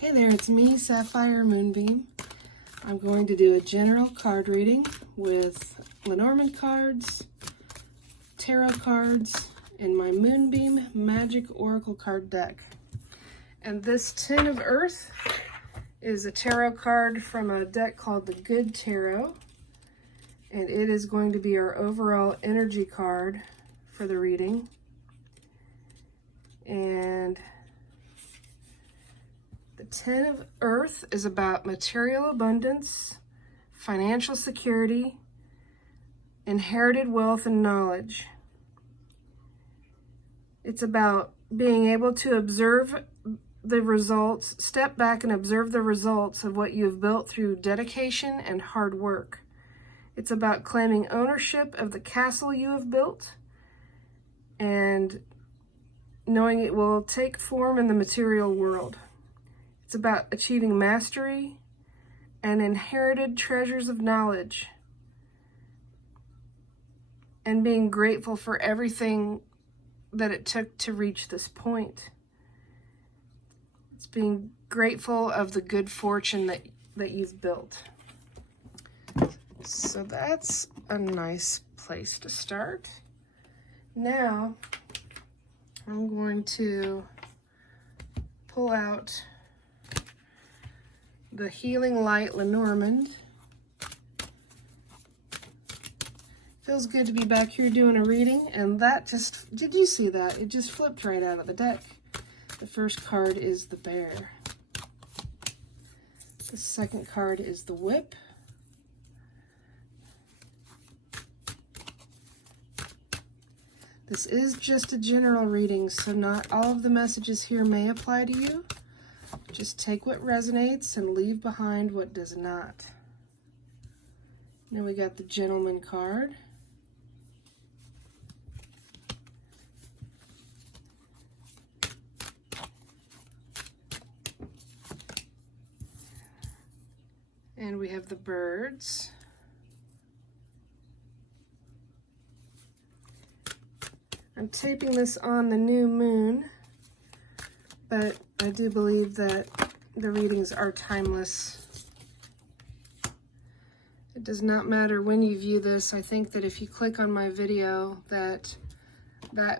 Hey there, it's me, Sapphire Moonbeam. I'm going to do a general card reading with Lenormand cards, tarot cards, and my Moonbeam Magic Oracle card deck. And this Tin of Earth is a tarot card from a deck called the Good Tarot. And it is going to be our overall energy card for the reading. And the Tin of Earth is about material abundance, financial security, inherited wealth, and knowledge. It's about being able to observe the results, step back and observe the results of what you've built through dedication and hard work. It's about claiming ownership of the castle you have built and knowing it will take form in the material world. It's about achieving mastery and inherited treasures of knowledge and being grateful for everything that it took to reach this point. It's being grateful of the good fortune that you've built. So that's a nice place to start. Now, I'm going to pull out the Healing Light Lenormand. Feels good to be back here doing a reading, and that just, did you see that? It just flipped right out of the deck. The first card is the Bear. The second card is the Whip. This is just a general reading, so not all of the messages here may apply to you. Just take what resonates and leave behind what does not. Then we got the Gentleman card. And we have the Birds. I'm taping this on the new moon, but I do believe that the readings are timeless. It does not matter when you view this. I think that if you click on my video, that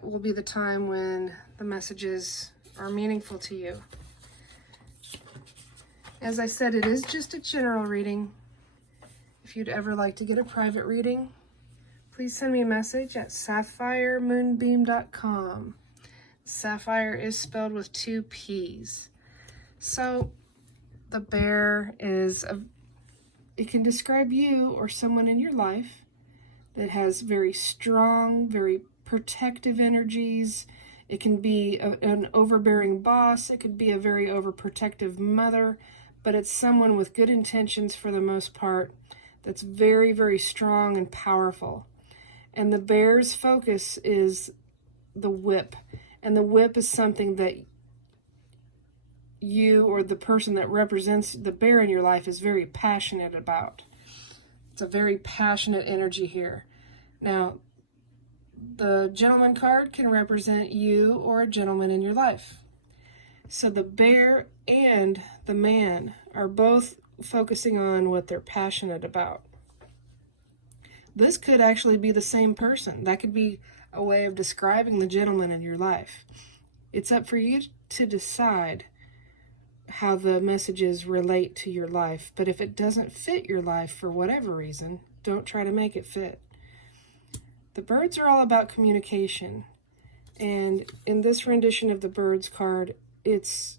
will be the time when the messages are meaningful to you. As I said, it is just a general reading. If you'd ever like to get a private reading, please send me a message at sapphiremoonbeam.com. Sapphire is spelled with 2 P's. So the Bear is, it can describe you or someone in your life that has very strong, very protective energies. It can be an overbearing boss. It could be a very overprotective mother, but it's someone with good intentions for the most part that's very, very strong and powerful. And the Bear's focus is the Whip. And the Whip is something that you or the person that represents the Bear in your life is very passionate about. It's a very passionate energy here. Now, the Gentleman card can represent you or a gentleman in your life. So the Bear and the Man are both focusing on what they're passionate about. This could actually be the same person. That could be a way of describing the gentleman in your life. It's up for you to decide how the messages relate to your life. But if it doesn't fit your life for whatever reason, don't try to make it fit. The Birds are all about communication. And in this rendition of the Birds card, it's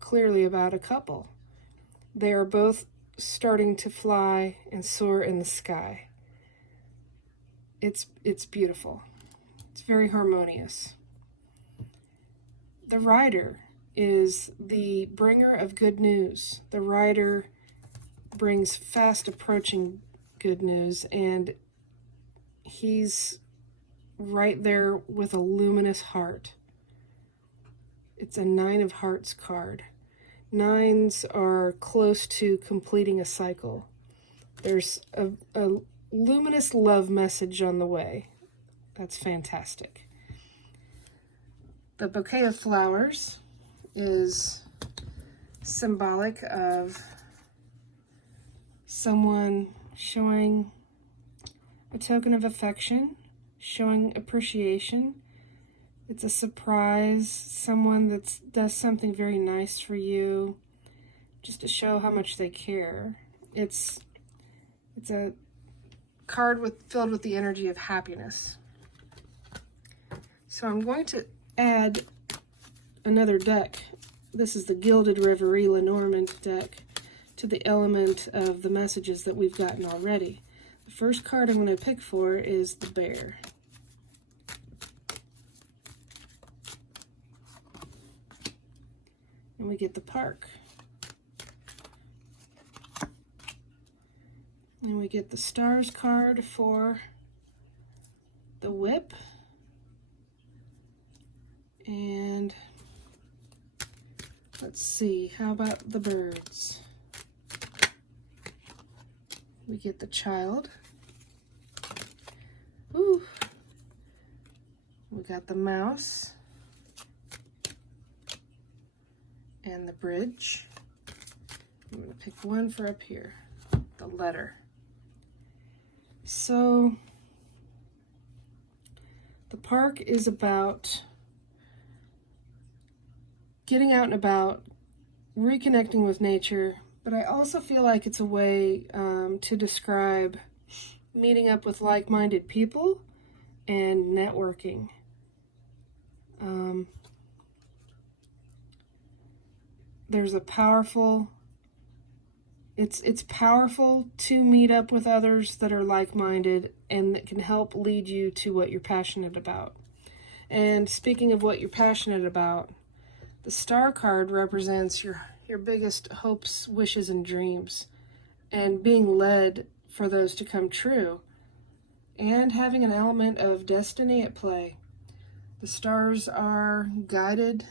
clearly about a couple. They are both starting to fly and soar in the sky. It's beautiful. It's very harmonious. The Rider is the bringer of good news. The Rider brings fast approaching good news, and he's right there with a luminous heart. It's a 9 of Hearts card. 9s are close to completing a cycle. There's a luminous love message on the way. That's fantastic. The Bouquet of Flowers is symbolic of someone showing a token of affection, showing appreciation. It's a surprise, someone that does something very nice for you, just to show how much they care. It's a card filled with the energy of happiness. So I'm going to add another deck. This is the Gilded Reverie Lenormand deck to the element of the messages that we've gotten already. The first card I'm going to pick for is the Bear. And we get the Park. And we get the Stars card for the Whip. And let's see, how about the Birds? We get the Child. Ooh. We got the Mouse. And the Bridge. I'm going to pick one for up here, the Letter. So the Park is about getting out and about, reconnecting with nature, but I also feel like it's a way to describe meeting up with like-minded people and networking. There's a powerful, it's powerful to meet up with others that are like-minded and that can help lead you to what you're passionate about. And speaking of what you're passionate about, the Star card represents your biggest hopes, wishes, and dreams, and being led for those to come true, and having an element of destiny at play. The stars are guided.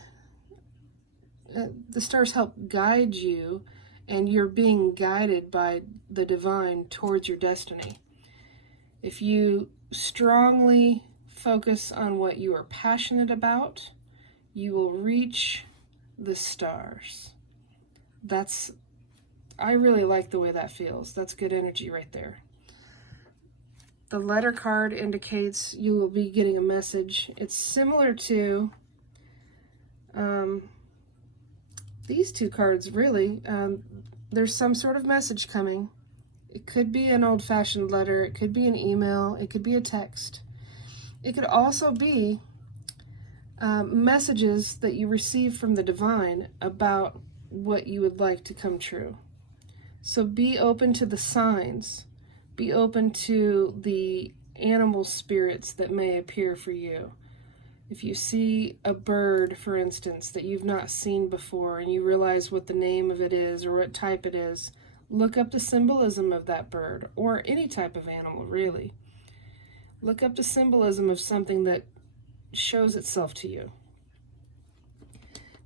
The stars help guide you, and you're being guided by the divine towards your destiny. If you strongly focus on what you are passionate about, you will reach the stars. I really like the way that feels. That's good energy right there. The Letter card indicates you will be getting a message. It's similar to these two cards, really. There's some sort of message coming. It could be an old-fashioned letter. It could be an email. It could be a text. It could also be messages that you receive from the divine about what you would like to come true. So be open to the signs. Be open to the animal spirits that may appear for you. If you see a bird, for instance, that you've not seen before and you realize what the name of it is or what type it is, look up the symbolism of that bird, or any type of animal, really. Look up the symbolism of something that shows itself to you.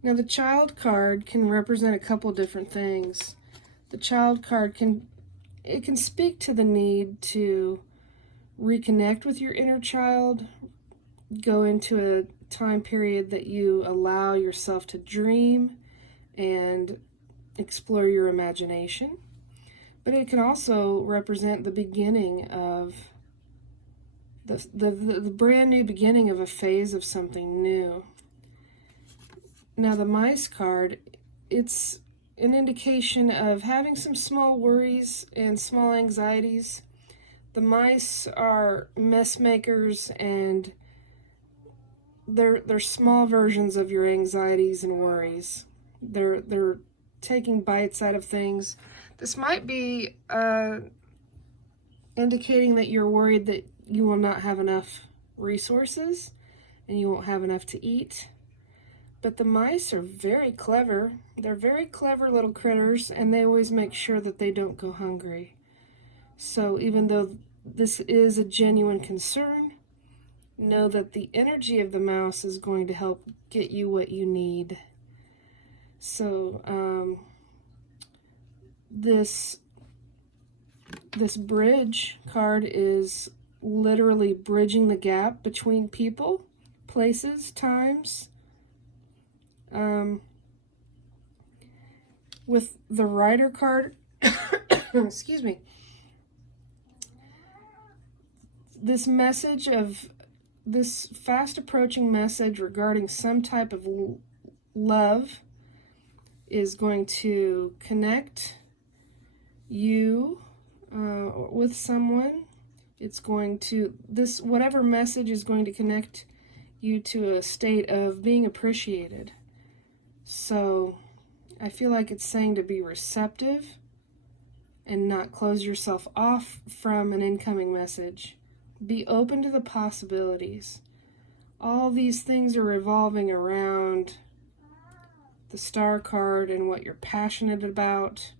Now, the Child card can represent a couple different things. The Child card can speak to the need to reconnect with your inner child, go into a time period that you allow yourself to dream and explore your imagination. But it can also represent the beginning of the brand new beginning of a phase of something new. Now, the Mice card, it's an indication of having some small worries and small anxieties. The mice are mess makers, and they're small versions of your anxieties and worries. They're taking bites out of things. This might be indicating that you're worried that you will not have enough resources and you won't have enough to eat. But the mice are very clever. They're very clever little critters, and they always make sure that they don't go hungry. So even though this is a genuine concern, know that the energy of the mouse is going to help get you what you need. So this Bridge card is literally bridging the gap between people, places, times. With the Rider card, excuse me, this message of this fast approaching message regarding some type of love is going to connect you with someone. It's going to, whatever message is going to connect you to a state of being appreciated. So I feel like it's saying to be receptive and not close yourself off from an incoming message. Be open to the possibilities. All these things are revolving around the Star card and what you're passionate about.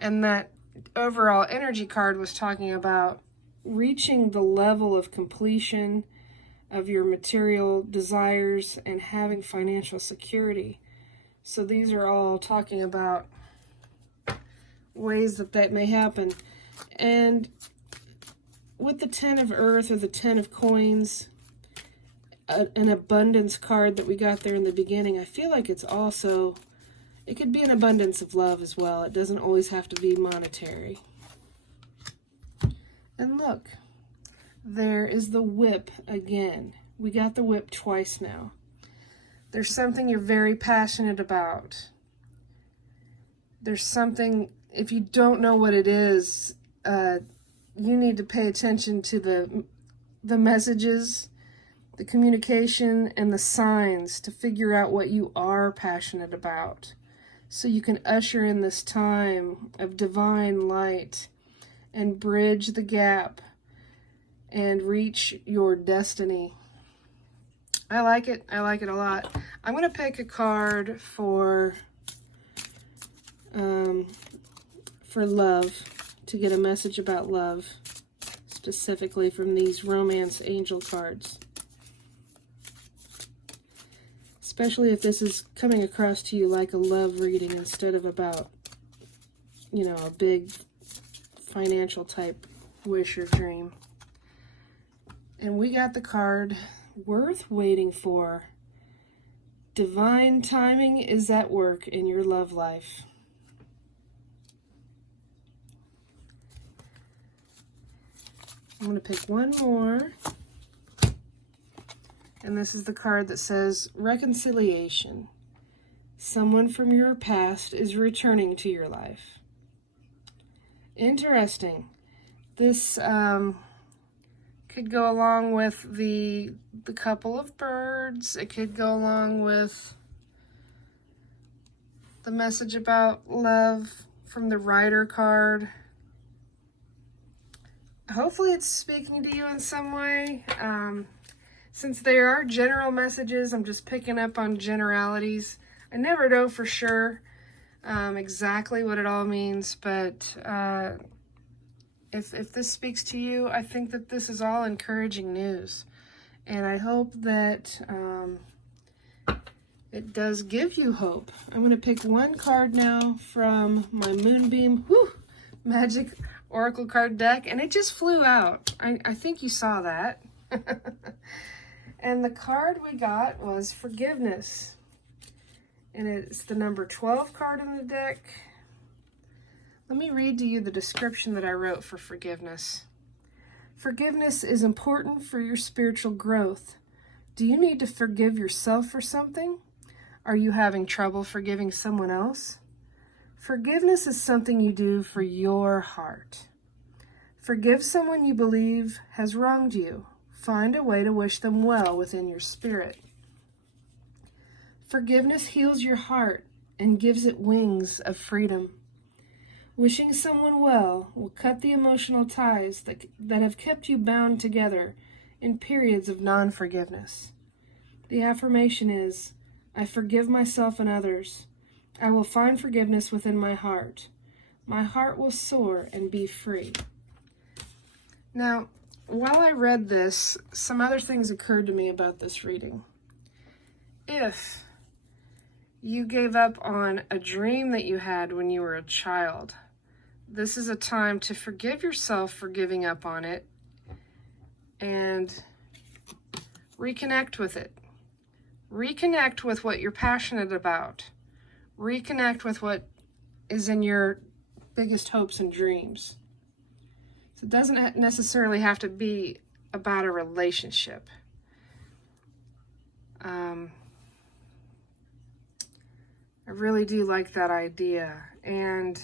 And that overall energy card was talking about reaching the level of completion of your material desires and having financial security. So these are all talking about ways that may happen. And with the 10 of Earth or the 10 of Coins, an abundance card that we got there in the beginning, I feel like it's also, it could be an abundance of love as well. It doesn't always have to be monetary. And look, there is the Whip again. We got the Whip twice now. There's something you're very passionate about. There's something, if you don't know what it is, you need to pay attention to the messages, the communication, and the signs to figure out what you are passionate about. So you can usher in this time of divine light and bridge the gap and reach your destiny. I like it. I like it a lot. I'm going to pick a card for love, to get a message about love, specifically from these romance angel cards. Especially if this is coming across to you like a love reading instead of about, you know, a big financial type wish or dream. And we got the card, Worth Waiting For. Divine timing is at work in your love life. I'm going to pick one more. And this is the card that says Reconciliation. Someone from your past is returning to your life. Interesting. This could go along with the couple of birds. It could go along with the message about love from the Rider card. Hopefully it's speaking to you in some way. Since there are general messages, I'm just picking up on generalities. I never know for sure exactly what it all means, but if this speaks to you, I think that this is all encouraging news. And I hope that it does give you hope. I'm going to pick one card now from my Moonbeam Magic Oracle card deck, and it just flew out. I think you saw that. And the card we got was Forgiveness. And it's the number 12 card in the deck. Let me read to you the description that I wrote for forgiveness. Forgiveness is important for your spiritual growth. Do you need to forgive yourself for something? Are you having trouble forgiving someone else? Forgiveness is something you do for your heart. Forgive someone you believe has wronged you. Find a way to wish them well within your spirit. Forgiveness heals your heart and gives it wings of freedom. Wishing someone well will cut the emotional ties that have kept you bound together in periods of non-forgiveness. The affirmation is, I forgive myself and others. I will find forgiveness within my heart. My heart will soar and be free. Now, while I read this, some other things occurred to me about this reading. If you gave up on a dream that you had when you were a child, this is a time to forgive yourself for giving up on it and reconnect with it. Reconnect with what you're passionate about. Reconnect with what is in your biggest hopes and dreams. So it doesn't necessarily have to be about a relationship. I really do like that idea, and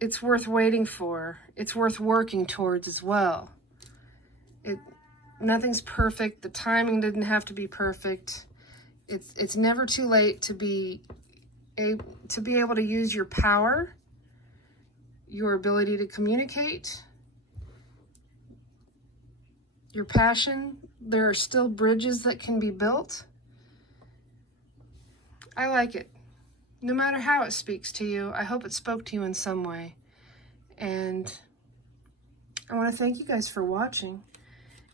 it's worth waiting for. It's worth working towards as well. Nothing's perfect. The timing didn't have to be perfect. It's never too late to be able to use your power, your ability to communicate, your passion. There are still bridges that can be built. I like it. No matter how it speaks to you, I hope it spoke to you in some way. And I want to thank you guys for watching.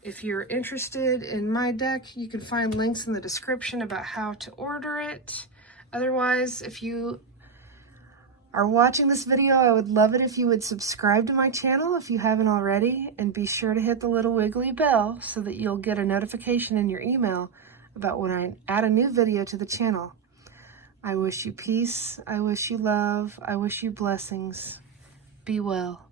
If you're interested in my deck, you can find links in the description about how to order it. Otherwise, if you are watching this video, I would love it if you would subscribe to my channel if you haven't already, and be sure to hit the little wiggly bell so that you'll get a notification in your email about when I add a new video to the channel. I wish you peace, I wish you love, I wish you blessings. Be well.